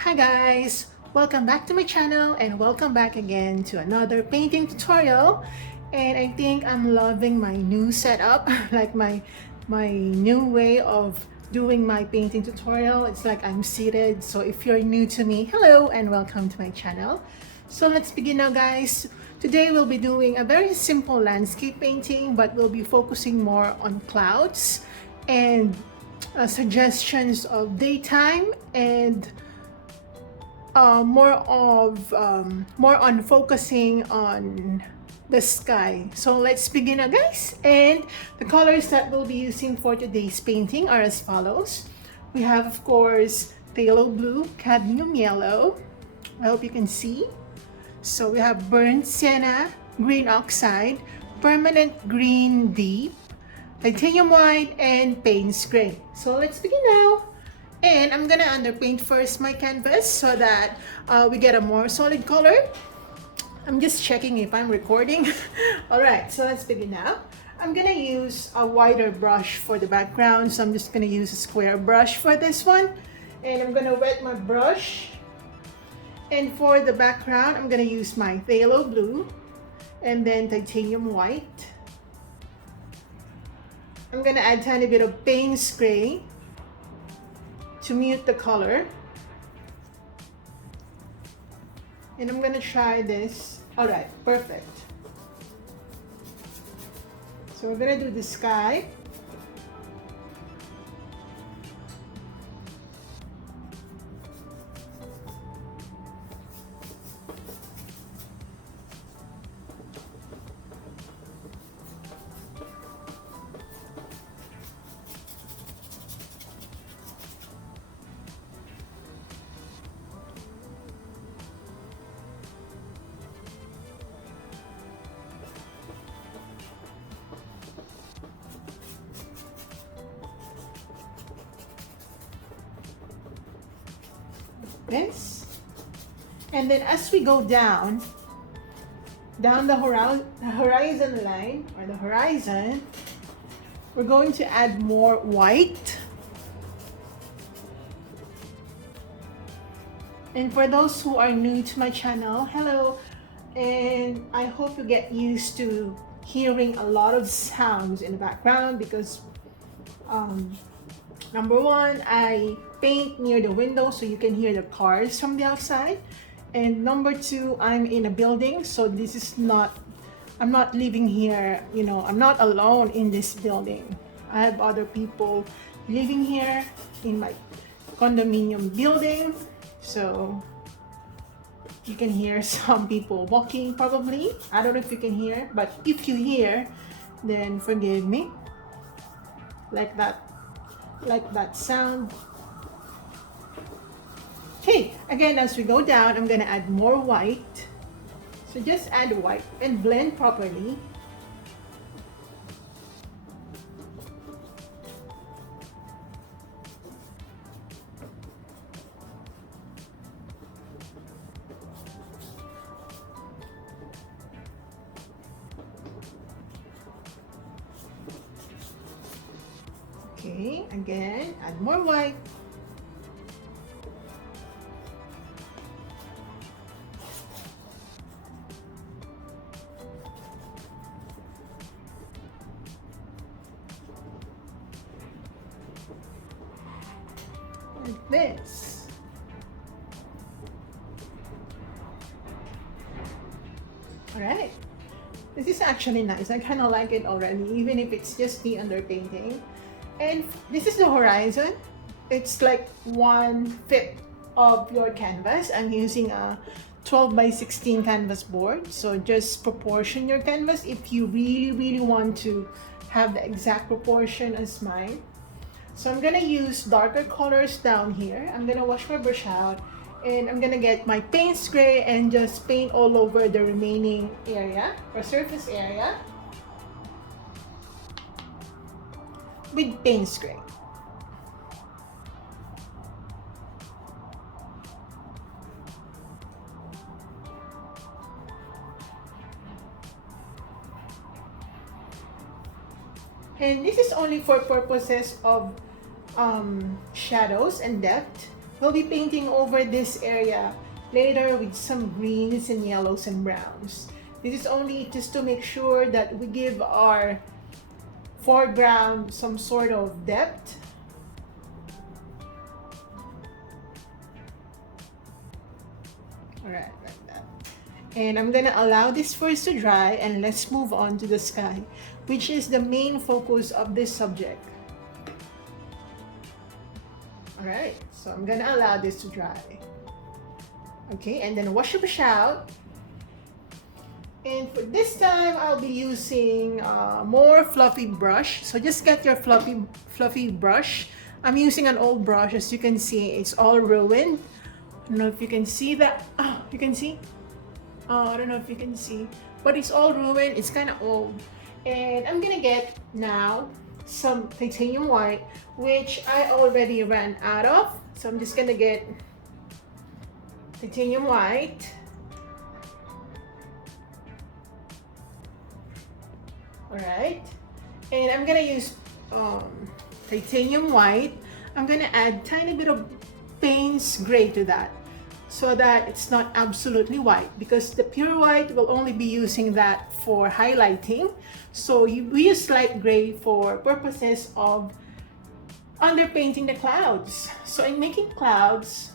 Hi guys! Welcome back to my channel and welcome back again to another painting tutorial. And I think I'm loving my new setup, like my new way of doing my painting tutorial. It's like I'm seated. So if you're new to me, hello and welcome to my channel. So let's begin now guys. Today we'll be doing a very simple landscape painting, but we'll be focusing more on clouds and suggestions of daytime and more on focusing on the sky. So let's begin now guys. And the colors that we'll be using for today's painting are as follows. We have of course phthalo blue, cadmium yellow, I hope you can see. So we have burnt sienna, green oxide, permanent green deep, titanium white, and Peynes gray. So let's begin now. And I'm gonna underpaint first my canvas so that we get a more solid color. I'm just checking if I'm recording. Alright, so let's begin now. I'm gonna use a wider brush for the background, so I'm just gonna use a square brush for this one. And I'm gonna wet my brush. And for the background, I'm gonna use my phthalo blue and then titanium white. I'm gonna add a tiny bit of Peynes gray to mute the color. And I'm gonna try this. Alright, perfect. So we're gonna do the sky. This. And then as we go down the horizon line or the horizon, we're going to add more white. And for those who are new to my channel, hello, and I hope you get used to hearing a lot of sounds in the background because number one, I paint near the window so you can hear the cars from the outside. And number two, I'm in a building, so this is not, I'm not living here, you know, I'm not alone in this building. I have other people living here in my condominium building, so you can hear some people walking probably. I don't know if you can hear, but if you hear, then forgive me. Like that sound. Okay, again, as we go down, I'm gonna add more white. So just add white and blend properly. Okay, again, add more white. Like this. Alright. This is actually nice. I kind of like it already, even if it's just the underpainting. And this is the horizon. It's like 1/5 of your canvas. I'm using a 12 by 16 canvas board. So just proportion your canvas if you really want to have the exact proportion as mine. So I'm gonna use darker colors down here. I'm gonna wash my brush out and I'm gonna get my Peynes gray and just paint all over the remaining area or surface area with Peynes gray. And this is only for purposes of shadows and depth. we'll be painting over this area later with some greens and yellows and browns. This is only just to make sure that we give our foreground some sort of depth. Alright, like that. And I'm gonna allow this first to dry, and let's move on to the sky, which is the main focus of this subject. Alright, so I'm gonna allow this to dry. Okay, and then wash out. And for this time, I'll be using more fluffy brush. So just get your fluffy brush. I'm using an old brush. As you can see, it's all ruined. I don't know if you can see that. Oh, you can see? Oh, I don't know if you can see. But it's all ruined. It's kind of old. And I'm gonna get now some titanium white, which I already ran out of. So I'm just gonna get titanium white. Alright, and I'm gonna use titanium white. I'm gonna add tiny bit of Peynes gray to that so that it's not absolutely white, because the pure white will only be using that for highlighting. So we use light gray for purposes of underpainting the clouds. So in making clouds,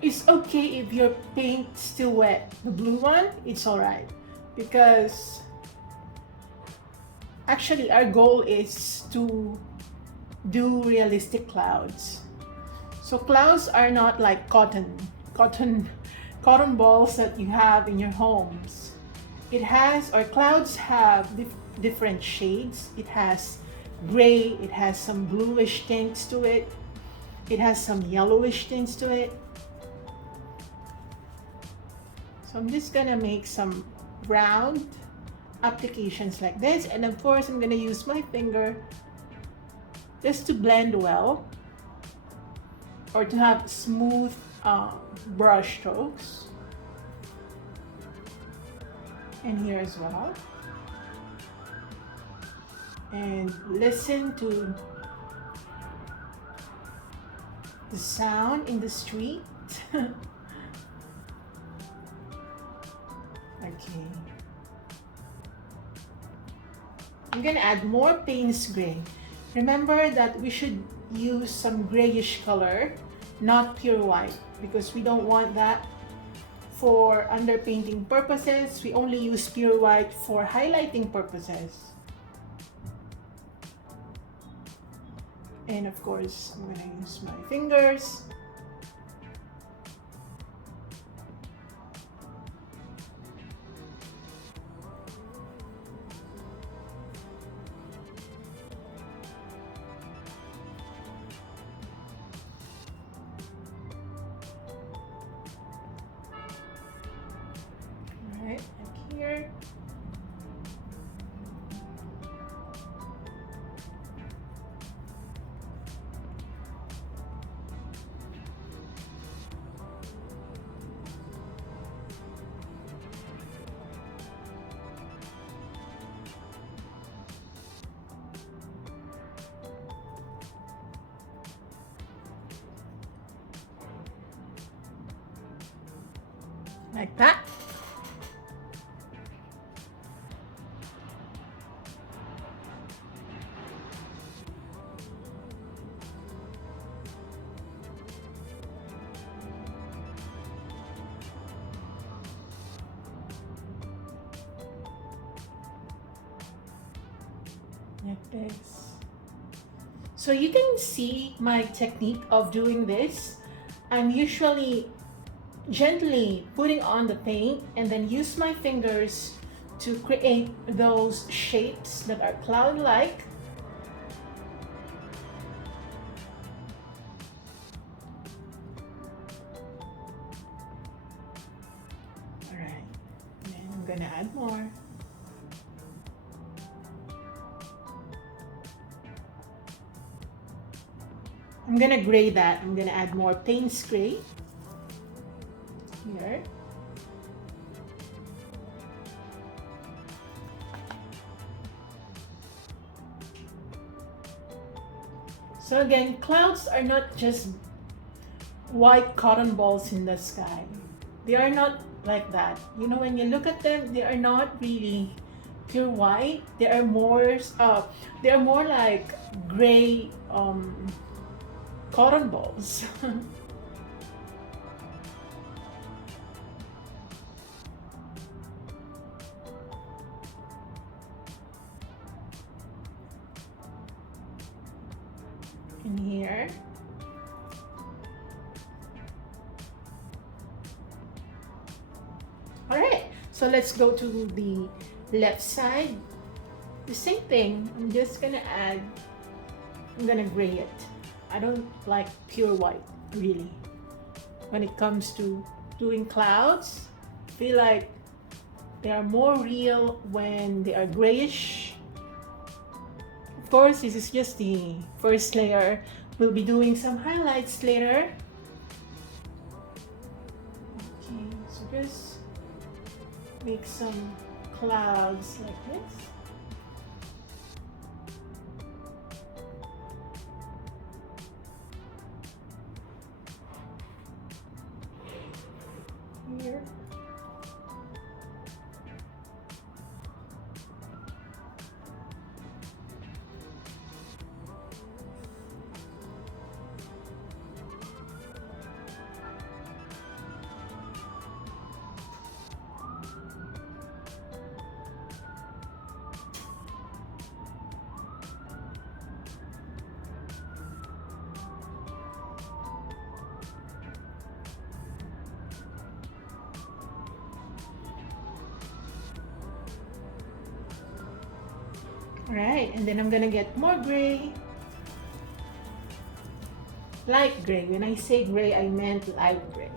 it's okay if your paint's still wet. The blue one, it's alright, because actually our goal is to do realistic clouds. So clouds are not like cotton balls that you have in your homes. It has, or clouds have different shades. It has gray, it has some bluish tints to it, it has some yellowish tints to it. So I'm just gonna make some round applications like this, and of course I'm gonna use my finger just to blend well, or to have smooth brush strokes. And here as well. And listen to the sound in the street. Okay. I'm gonna add more Peynes gray. Remember that we should use some grayish color, not pure white, because we don't want that for underpainting purposes. We only use pure white for highlighting purposes. And of course, I'm gonna use my fingers. Like here. Like that. Like this. So you can see my technique of doing this. I'm usually gently putting on the paint and then use my fingers to create those shapes that are cloud-like. Alright, and I'm gonna add more. I'm gonna gray that. I'm gonna add more Peynes gray. Here. So again, clouds are not just white cotton balls in the sky. They are not like that. You know, when you look at them, they are not really pure white. They are more like gray cotton balls. In here. All right, so let's go to the left side. The same thing. I'm gonna gray it. I don't like pure white, really. When it comes to doing clouds, I feel like they are more real when they are grayish. Of course, this is just the first layer. We'll be doing some highlights later. Okay, so just make some clouds like this. Here. Right, and then I'm gonna get more gray, light gray. When I say gray, I meant light gray.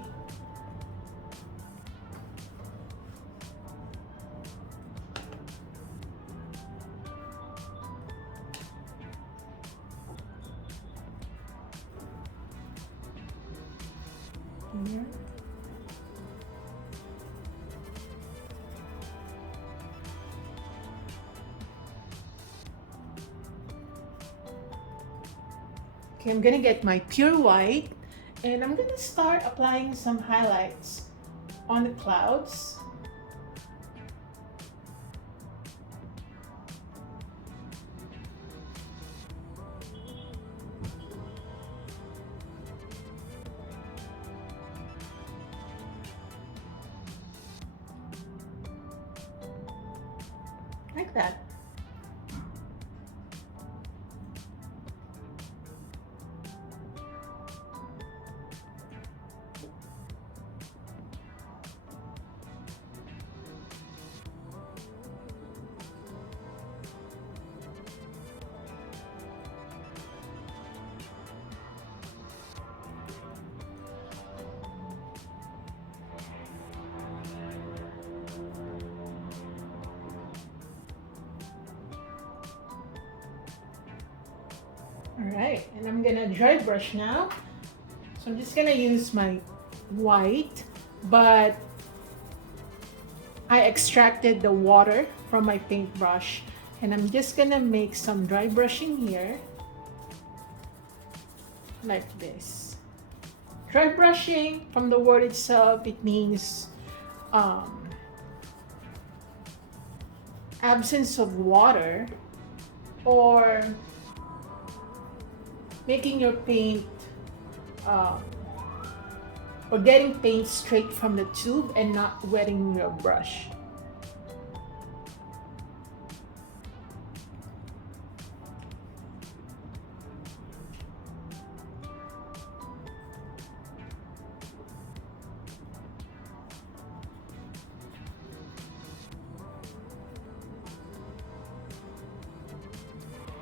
Here. Okay, I'm gonna get my pure white and I'm gonna start applying some highlights on the clouds. Like that. Alright, and I'm gonna dry brush now. So I'm just gonna use my white, but I extracted the water from my paintbrush and I'm just gonna make some dry brushing here. Like this. Dry brushing, from the word itself, it means absence of water, or making your paint or getting paint straight from the tube and not wetting your brush.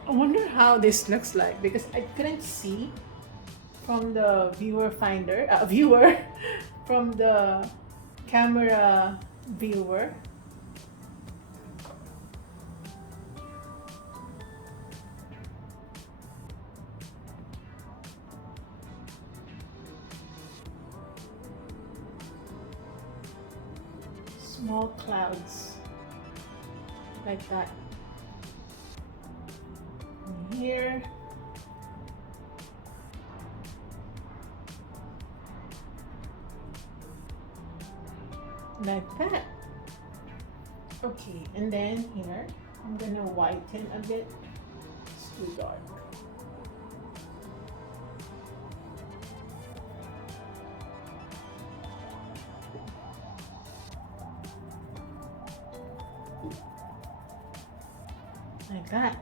I wonder how this looks like because I couldn't see from the viewer from the camera viewer. Small clouds like that. Here. like that. Okay, and then here, I'm gonna whiten a bit. It's too dark. Like that.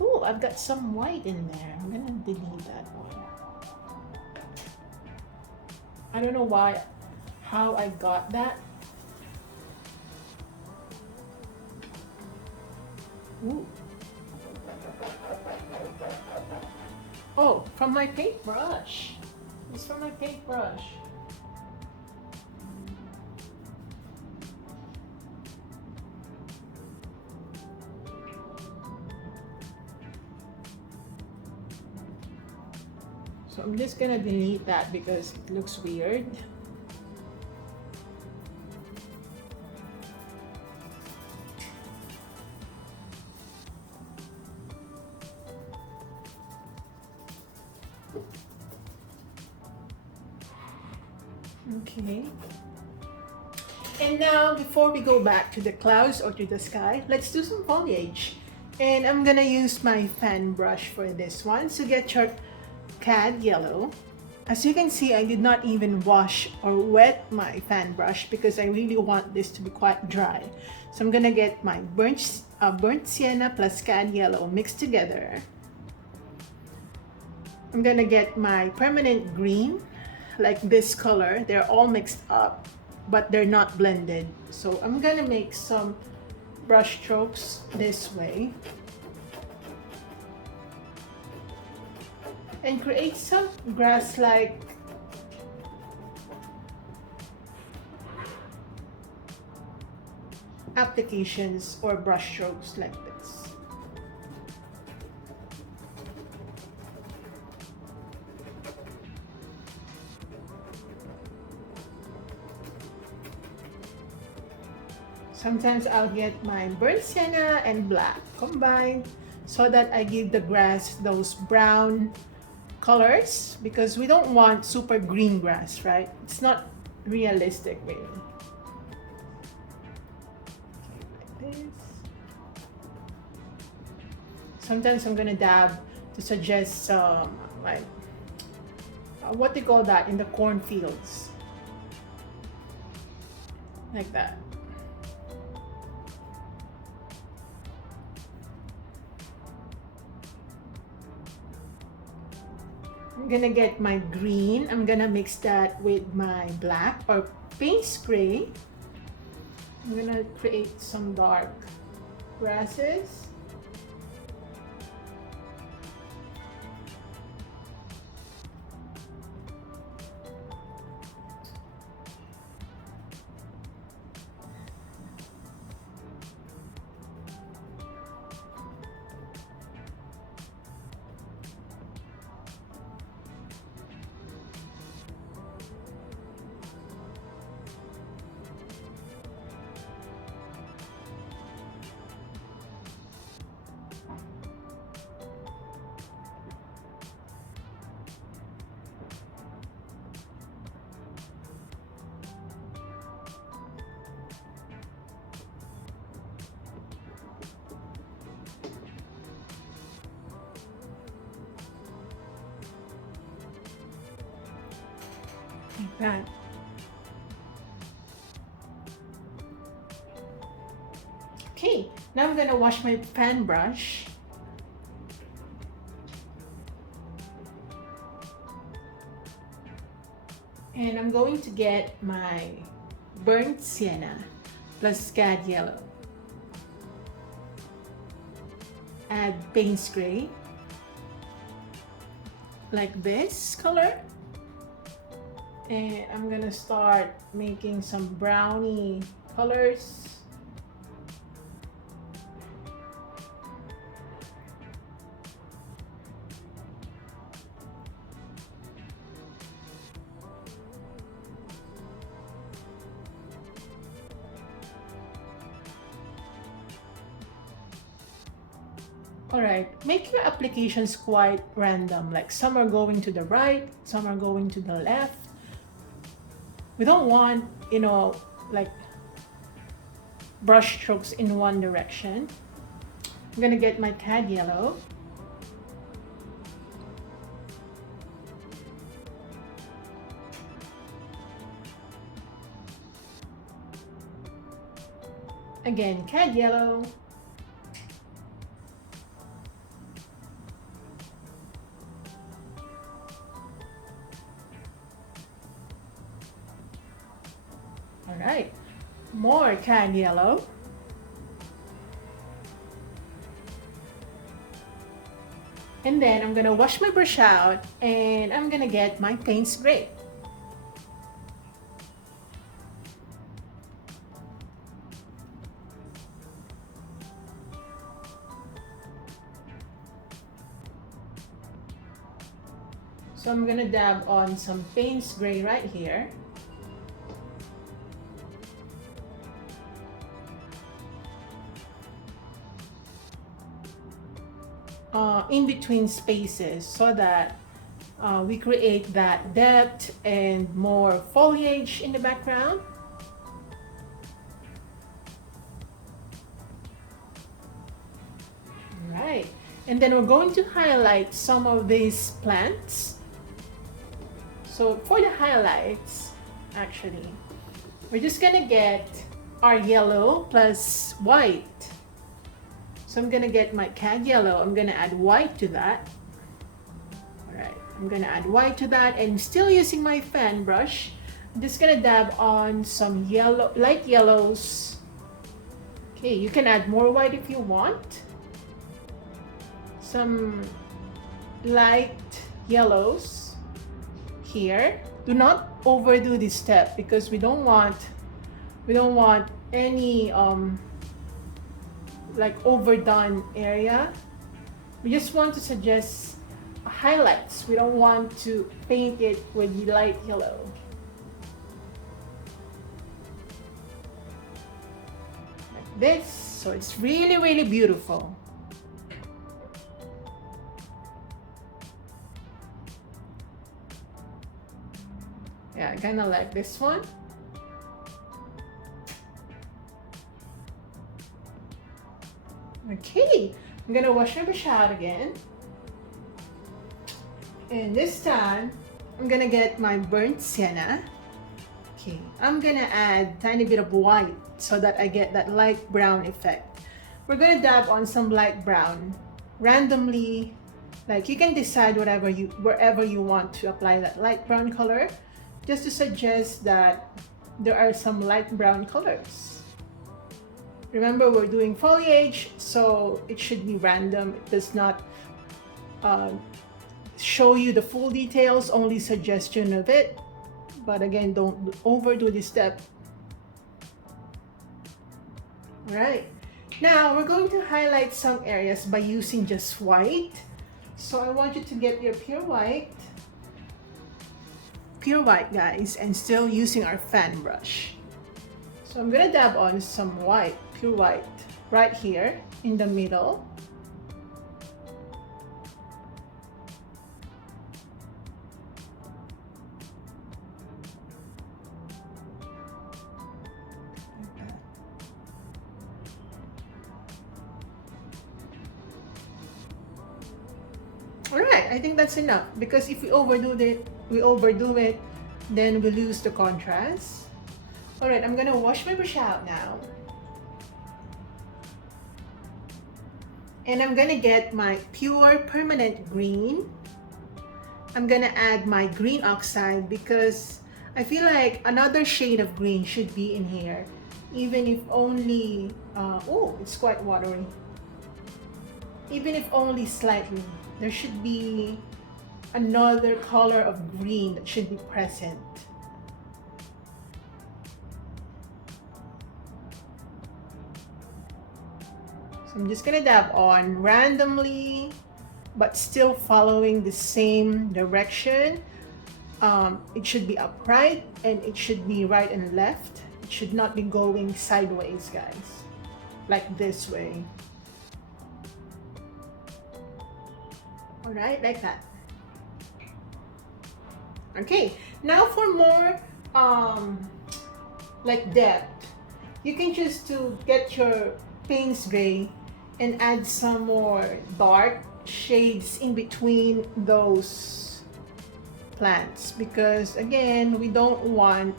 Oh, I've got some white in there. I'm gonna delete that one. I don't know how I got that. Ooh. Oh, from my paintbrush. It's from my paintbrush. So I'm just gonna delete that because it looks weird. Okay. And now, before we go back to the clouds or to the sky, let's do some foliage. And I'm gonna use my fan brush for this one. So get your cad yellow. As you can see, I did not even wash or wet my fan brush because I really want this to be quite dry. So I'm gonna get my burnt sienna plus cad yellow mixed together. I'm gonna get my permanent green, like this color. They're all mixed up, but they're not blended. So I'm gonna make some brush strokes this way and create some grass-like applications or brush strokes like this. Sometimes I'll get my burnt sienna and black combined so that I give the grass those brown colors, because we don't want super green grass, right? It's not realistic really. Okay, like this. Sometimes I'm gonna dab to suggest like what they call that in the cornfields, like that. I'm gonna get my green. I'm gonna mix that with my black or Peynes gray. I'm gonna create some dark grasses. Like that. Okay, now I'm gonna wash my fan brush. And I'm going to get my burnt sienna plus cad yellow. Add Peynes gray, like this color. And I'm gonna start making some brownie colors. Alright, make your applications quite random, like some are going to the right, some are going to the left. We don't want, like brush strokes in one direction. I'm gonna get my cad yellow. Again, cad yellow. All right, more cad yellow. And then I'm gonna wash my brush out and I'm gonna get my Peynes gray. So I'm gonna dab on some Peynes gray right here. In between spaces so that we create that depth and more foliage in the background. All right, and then we're going to highlight some of these plants. So for the highlights, actually, we're just gonna get our yellow plus white. So I'm gonna get my cad yellow, I'm gonna add white to that. All right, I'm gonna add white to that and still using my fan brush, I'm just gonna dab on some yellow, light yellows. Okay, you can add more white if you want. Some light yellows here. Do not overdo this step because we don't want any like overdone area. We just want to suggest highlights. We don't want to paint it with light yellow. Like this, so it's really, really beautiful. Yeah, I kind of like this one. Okay, I'm gonna wash my brush out again. And this time, I'm gonna get my burnt sienna. Okay, I'm gonna add tiny bit of white so that I get that light brown effect. We're gonna dab on some light brown randomly. Like you can decide wherever you want to apply that light brown color. Just to suggest that there are some light brown colors. Remember, we're doing foliage, so it should be random. It does not show you the full details, only suggestion of it. But again, don't overdo this step. All right, now we're going to highlight some areas by using just white. So I want you to get your pure white, guys, and still using our fan brush. So I'm gonna dab on some white, pure white, right here in the middle. All right, I think that's enough because if we overdo it, then we lose the contrast. All right, I'm gonna wash my brush out now. And I'm gonna get my pure permanent green. I'm gonna add my green oxide because I feel like another shade of green should be in here, even if only, oh, it's quite watery. Even if only slightly, there should be another color of green that should be present. So I'm just gonna dab on randomly, but still following the same direction. It should be upright and it should be right and left. It should not be going sideways, guys, like this way. All right, like that. Okay, now for more like depth, you can choose to get your Peynes gray and add some more dark shades in between those plants, because again, we don't want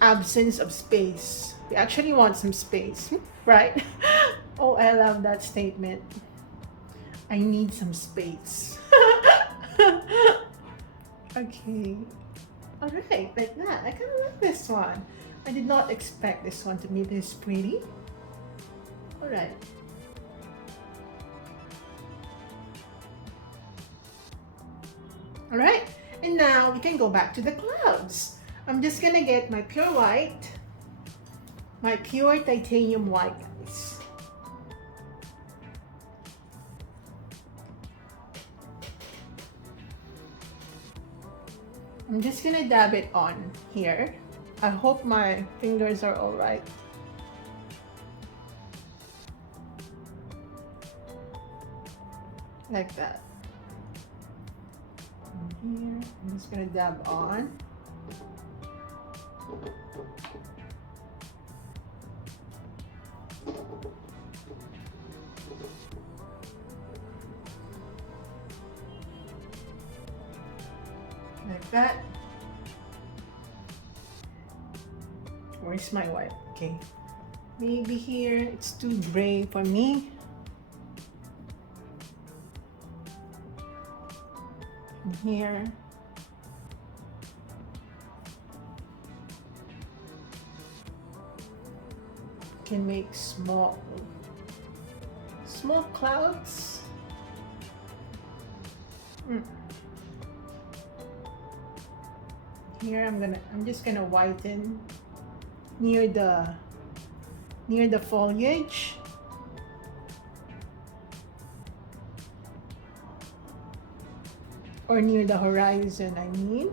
absence of space. We actually want some space, right? Oh, I love that statement. I need some space. Okay. Alright, like that. I kind of like this one. I did not expect this one to be this pretty. Alright. Alright, and now we can go back to the clouds. I'm just gonna get my pure white, my pure titanium white, guys. I'm just gonna dab it on here. I hope my fingers are all right. Like that. And here, I'm just gonna dab on. Like that. Where's my white? Okay. Maybe here it's too gray for me. And here. Can make small clouds. Here I'm just gonna whiten near the foliage. Or near the horizon, I mean.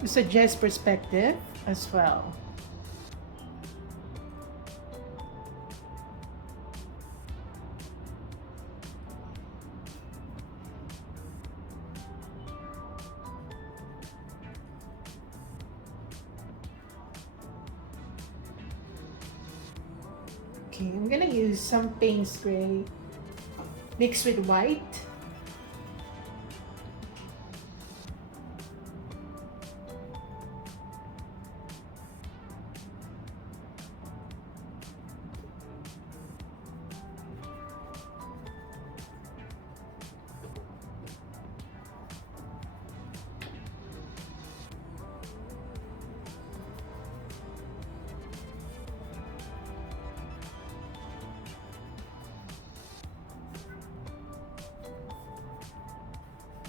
To suggest perspective as well. Okay, I'm gonna use some Peynes gray mixed with white.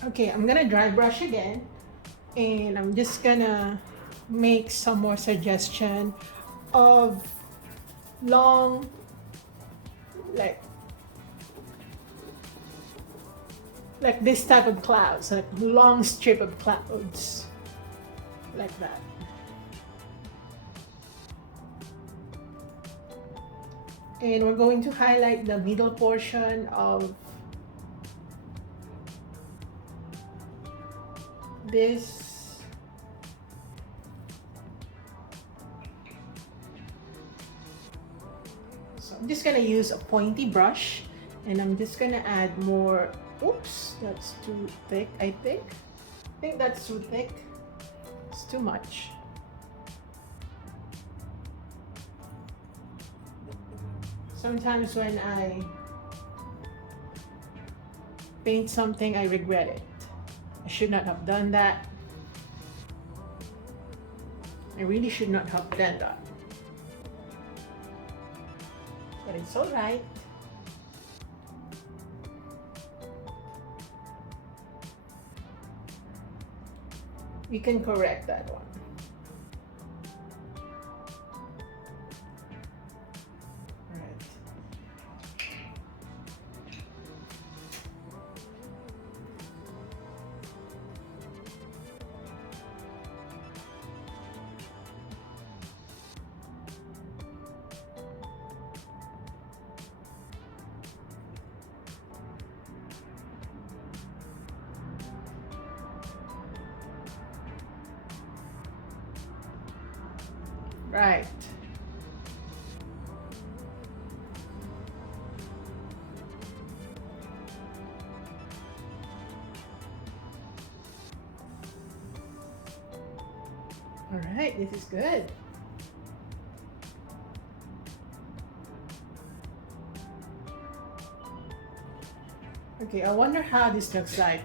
Okay, I'm gonna dry brush again, and I'm just gonna make some more suggestion of long, like this type of clouds, like long strip of clouds, like that. And we're going to highlight the middle portion of this. So I'm just gonna use a pointy brush, and I'm just gonna add more. Oops, that's too thick, I think. I think that's too thick. It's too much. Sometimes when I paint something, I regret it. I should not have done that. I really should not have done that. But it's all right. We can correct that one. Right. All right, this is good. Okay, I wonder how this looks like.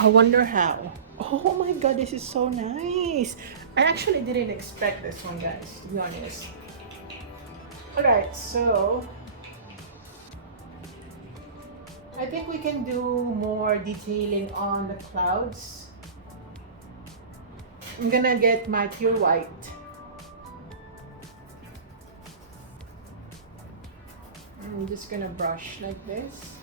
I wonder how. Oh my god, this is so nice. I actually didn't expect this one, guys, to be honest. Alright, so I think we can do more detailing on the clouds. I'm gonna get my pure white. I'm just gonna brush like this.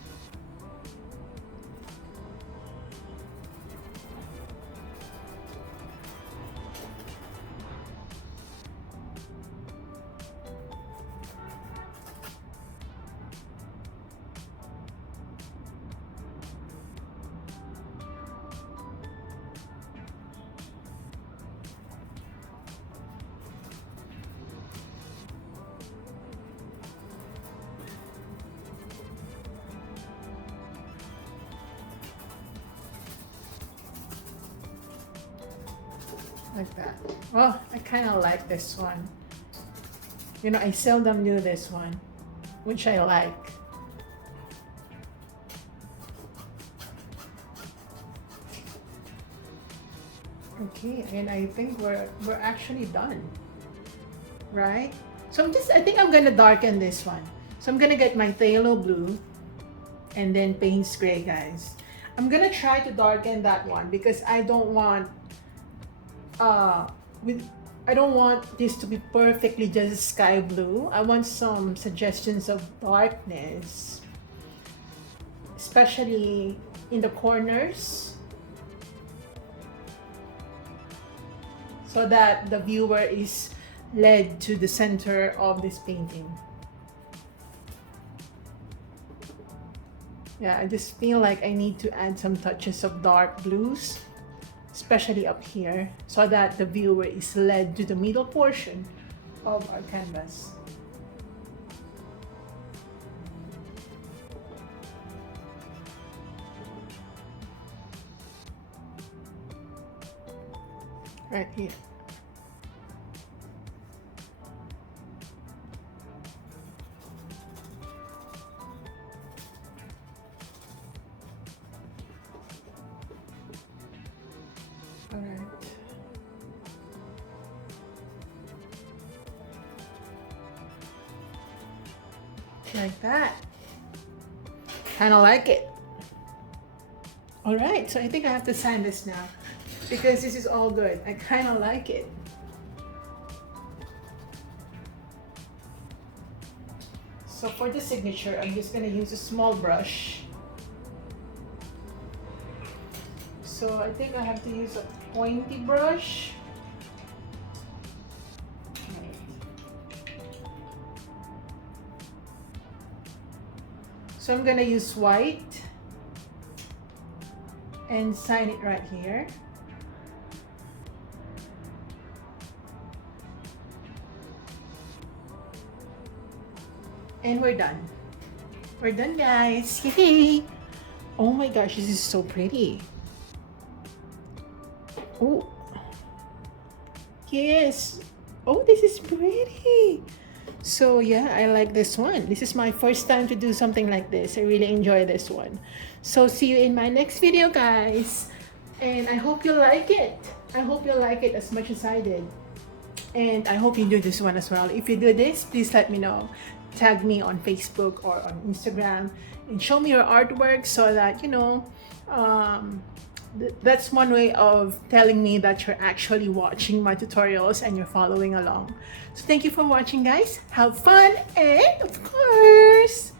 Like that. Oh, I kind of like this one. You know, I seldom do this one, which I like. Okay, and I think we're actually done, right? So I think I'm gonna darken this one. So I'm gonna get my phthalo blue and then Peynes gray, guys. I'm gonna try to darken that one because I don't want I don't want this to be perfectly just sky blue. I want some suggestions of darkness, especially in the corners, so that the viewer is led to the center of this painting. Yeah, I just feel like I need to add some touches of dark blues, especially up here, so that the viewer is led to the middle portion of our canvas. Right here. All right. Like that. Kind of like it. All right, so I think I have to sign this now because this is all good. I kind of like it. So for the signature, I'm just gonna use a small brush. So I think I have to use a pointy brush. So I'm gonna use white and sign it right here. And we're done. We're done, guys. Yay! Oh my gosh, this is so pretty. Oh, yes. Oh, this is pretty. So yeah, I like this one. This is my first time to do something like this. I really enjoy this one. So see you in my next video, guys. And I hope you like it. I hope you like it as much as I did. And I hope you do this one as well. If you do this, please let me know. Tag me on Facebook or on Instagram and show me your artwork so that, you know, that's one way of telling me that you're actually watching my tutorials and you're following along. So thank you for watching, guys. Have fun, and of course,